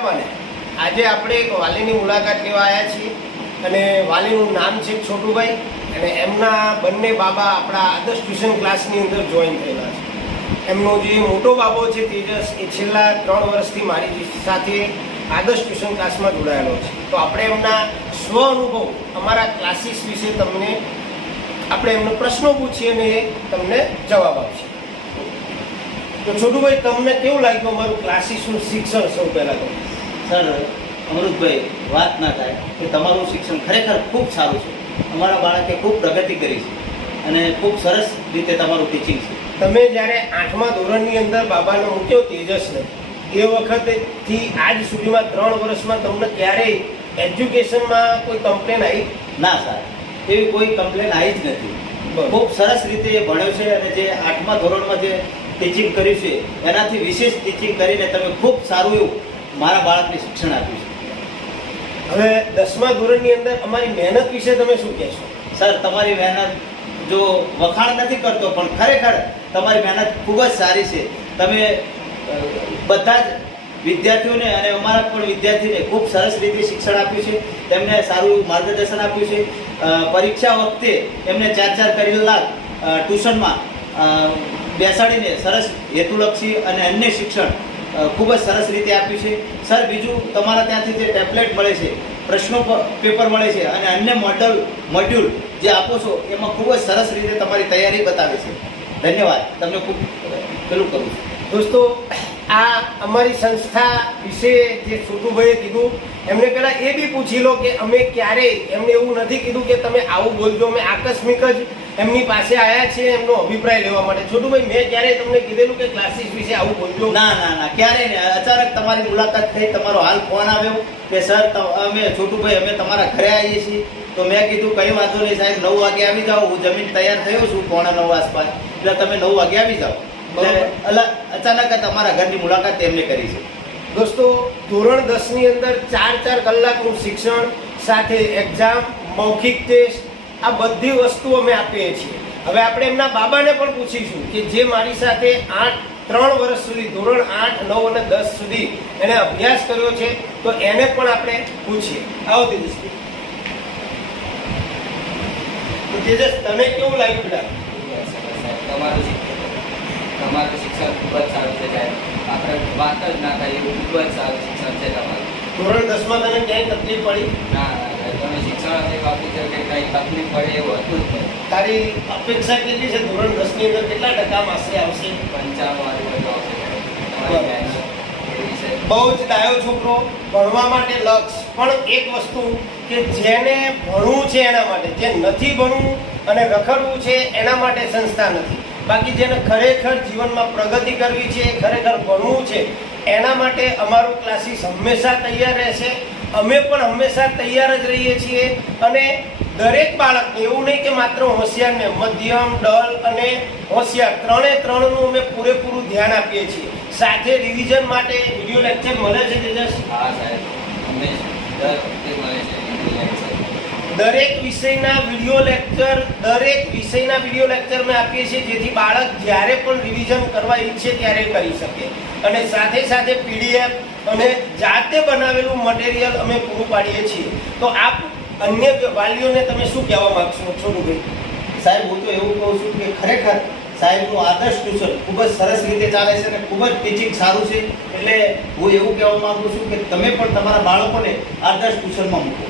આજે આપણે એક વાલીની મુલાકાત લેવા આવ્યા છીએ અને વાલીનું નામ છે છોટુભાઈ અને એમના બંને બાબા આપણા આદર્શ ટ્યુશન ક્લાસની અંદર જોઈન થયેલા છે। એમનો જે મોટો બાબો છે તેજસ એ છેલ્લા 3 વર્ષથી મારી સાથે આદર્શ ટ્યુશન ક્લાસમાં જોડાયેલો છે। તો આપણે એમના સ્વ અનુભવ અમારા ક્લાસીસ વિશે આપણે એમને પ્રશ્નો પૂછીએ અને એ તમને જવાબ આપશે। તો છોટુભાઈ, તમને કેવું લાગ્યું અમારું ક્લાસીસનું શિક્ષણ? સૌ પહેલાં તો સર અમૃતભાઈ, વાત ના થાય કે તમારું શિક્ષણ ખરેખર ખૂબ સારું છે। અમારા બાળકે ખૂબ પ્રગતિ કરી છે અને ખૂબ સરસ રીતે તમારું ટીચિંગ છે। તમે જ્યારે 8મા ધોરણની અંદર બાબાને મૂક્યો તેજસને, એ વખતથી આજ સુધીમાં 3 વર્ષમાં તમને ક્યારેય એજ્યુકેશનમાં કોઈ કમ્પ્લેન આવી? ના સર, એવી કોઈ કમ્પ્લેન આવી જ નથી। ખૂબ સરસ રીતે એ ભણ્યો છે અને જે 8મા ધોરણમાં જે ટીચિંગ કર્યું છે એનાથી વિશેષ ટીચિંગ કરીને તમે ખૂબ સારું એવું મારા બાળકને શિક્ષણ આપ્યું છે। હવે 10મા ધોરણની અંદર અમારી મહેનત વિશે તમે શું કહેશો? સર, તમારી મહેનત જો વખાણ નથી કરતો, પણ ખરેખર તમારી મહેનત ખૂબ જ સારી છે। તમે બધા જ વિદ્યાર્થીઓને અને અમારા પણ વિદ્યાર્થીને ખૂબ સરસ રીતે શિક્ષણ આપ્યું છે, તેમને સારું માર્ગદર્શન આપ્યું છે। પરીક્ષા વખતે એમને 4-4 કલાક ટ્યુશનમાં બેસાડીને સરસ હેતુલક્ષી અને અન્ય શિક્ષણ ખૂબ જ સરસ રીતે આપ્યું છે। સર, બીજું તમારા ત્યાંથી જે ટેબ્લેટ મળે છે, પ્રશ્નો પેપર મળે છે અને અન્ય મોડ્યુલ જે આપો છો એમાં ખૂબ જ સરસ રીતે તમારી તૈયારી બતાવે છે। ધન્યવાદ, તમને ખૂબ પેલું કરું છું। દોસ્તો, આ અમારી સંસ્થા વિશે જે છોટુભાઈએ કીધું, એમને પહેલાં એ બી પૂછી લો કે અમે ક્યારેય એમને એવું નથી કીધું કે તમે આવું બોલજો। અમે આકસ્મિક જ એમની પાસે આવ્યા છીએ એમનો અભિપ્રાય લેવા માટે। છોટુભાઈ, મેં ક્યારેય તમને કીધેલું કે ક્લાસીસ વિશે આવું બોલજો? ના ના ના, ક્યારેય નહીં। અચાનક તમારી મુલાકાત થઈ, તમારો હાલ ફોન આવ્યો કે સર અમે છોટુભાઈ અમે તમારા ઘરે આવીએ છીએ, તો મેં કીધું કંઈ વાંધો નહીં સાહેબ, 9 વાગે આવી જાઓ, હું જમીન તૈયાર થયો છું 8:45 આસપાસ, એટલે તમે 9 વાગે આવી જાઓ। અચાનક જ અમારા ઘરની મુલાકાત એમને કરી છે। દોસ્તો, ધોરણ 10ની અંદર 4-4 કલાકનું શિક્ષણ સાથે એક્ઝામ, મૌખિક ટેસ્ટ, આ બધી વસ્તુ અમે આપીએ છીએ। હવે આપણે એમના બાબાને પણ પૂછીશું કે જે મારી સાથે 3 વર્ષ સુધી ધોરણ 8, 9 અને 10 સુધી એને અભ્યાસ કર્યો છે, તો એને પણ આપણે પૂછીએ। આવો તેજસભાઈ। તો તેજસ, તને કેવું લાગ્યું બેટા? તમારું શિક્ષણ ખૂબ જ સારું છે સાહેબ, આપણે વાત જ ના થાય એવું ખૂબ જ સારું શિક્ષણ છે તમારું। ધોરણ 10માં તને ક્યાંય તકલીફ પડી? ના તમે શિક્ષણ એવું આપ્યું છે કે કંઈ તકલીફ પડે એવું હતું જ નહીં। તારી અપેક્ષા કેટલી છે? ધોરણ 10ની અંદર કેટલા ટકા માસે આવશે? 95 આજુબાજુ આવશે તમારી મહેનત એવી છે। બહુ જ ડાયો છોકરો, ભણવા માટે લક્ષ। પણ એક વસ્તુ કે જેને ભણવું છે એના માટે, જે નથી ભણવું અને રખડવું છે એના માટે સંસ્થા નથી। બાકી જેને ખરેખર જીવનમાં પ્રગતિ કરવી છે, ખરેખર ભણવું છે, એના માટે અમારું ક્લાસીસ હંમેશા તૈયાર રહેશે। અમે પણ હંમેશા તૈયાર જ રહીએ છીએ અને દરેક બાળકને એવું નહીં કે માત્ર હોશિયારને, મધ્યમ, ડલ અને હોશિયાર ત્રણેનું અમે પૂરેપૂરું ધ્યાન આપીએ છીએ। સાથે રિવિઝન માટે વિડીયો લેક્ચર મળે છે તેજસ? હા સાહેબ, હંમેશા દર વખતે મળે છે વિડીયો લેક્ચર। દરેક વિષયના વિડીયો લેક્ચર અમે આપીએ છીએ, જેથી બાળક જ્યારે પણ રિવિઝન કરવા ઈચ્છે ત્યારે કરી શકે। અને સાથે સાથે PDF અને જાતે બનાવેલું મટીરિયલ અમે પૂરું પાડીએ છીએ। તો આપ અન્ય વાલીઓને તમે શું કહેવા માંગશો છોટુભાઈ? સાહેબ, હું તો એવું કહું છું કે ખરેખર સાહેબનું આદર્શ ટ્યુશન ખૂબ જ સરસ રીતે ચાલે છે અને ખૂબ જ ટીચિંગ સારું છે। એટલે હું એવું કહેવા માંગુ છું કે તમે પણ તમારા બાળકોને આદર્શ ટ્યુશનમાં મૂકો।